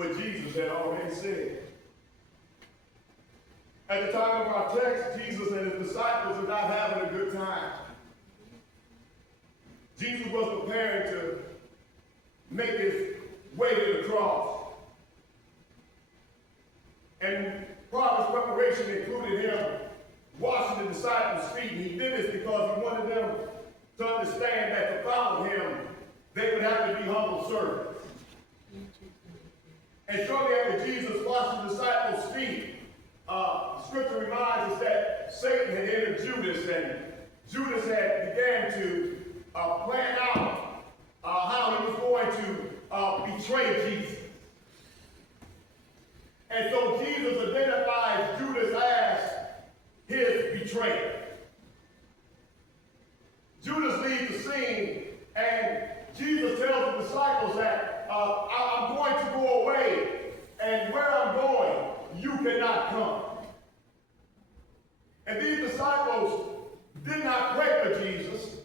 what Jesus had already said. At the time of our text, Jesus and his disciples were not having a good time. Jesus was preparing to make his way to the cross. And part of his preparation included him washing the disciples' feet. And he did this because he wanted them to understand that to follow him, they would have to be humble servants. And shortly after Jesus washed the disciples' feet, Scripture reminds us that Satan had entered Judas, and Judas had began to plan out how he was going to betray Jesus. And so Jesus identifies Judas as his betrayer. Judas leaves the scene, and Jesus tells the disciples that I'm going to go away, and where I'm going, you cannot come. And these disciples did not pray for Jesus,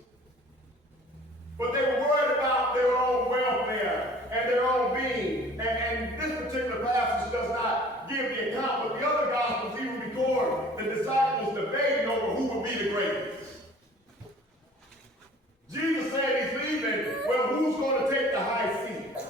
but they were worried about their own welfare and their own being. And this particular passage does not give the account, but the other Gospels even record the disciples debating over who would be the greatest. Jesus said he's leaving. Well, who's going to take the high seat?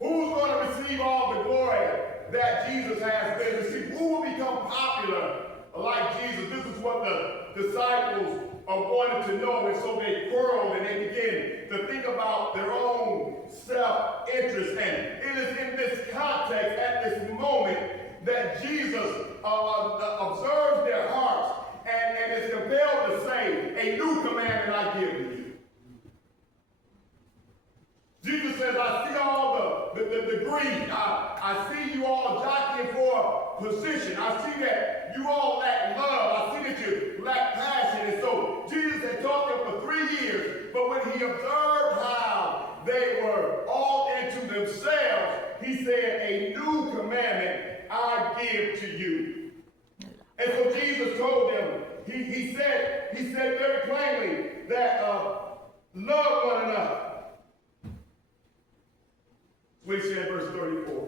Who's going to receive all the glory that Jesus has been received? Who will become popular like Jesus? This is what the disciples wanted to know, and so they quarreled and they began to think about their own self-interest. And it is in this context, at this moment, that Jesus observes their hearts and is compelled to say, a new commandment I give to you. Jesus says, I see all the greed. I see you all jockeying for position. I see that you all lack love. I see that you lack passion. And so Jesus had taught them for 3 years, but when he observed how they were all into themselves, he said, a new commandment I give to you. And so Jesus told them, he said very plainly that love one another. What he said in verse 34.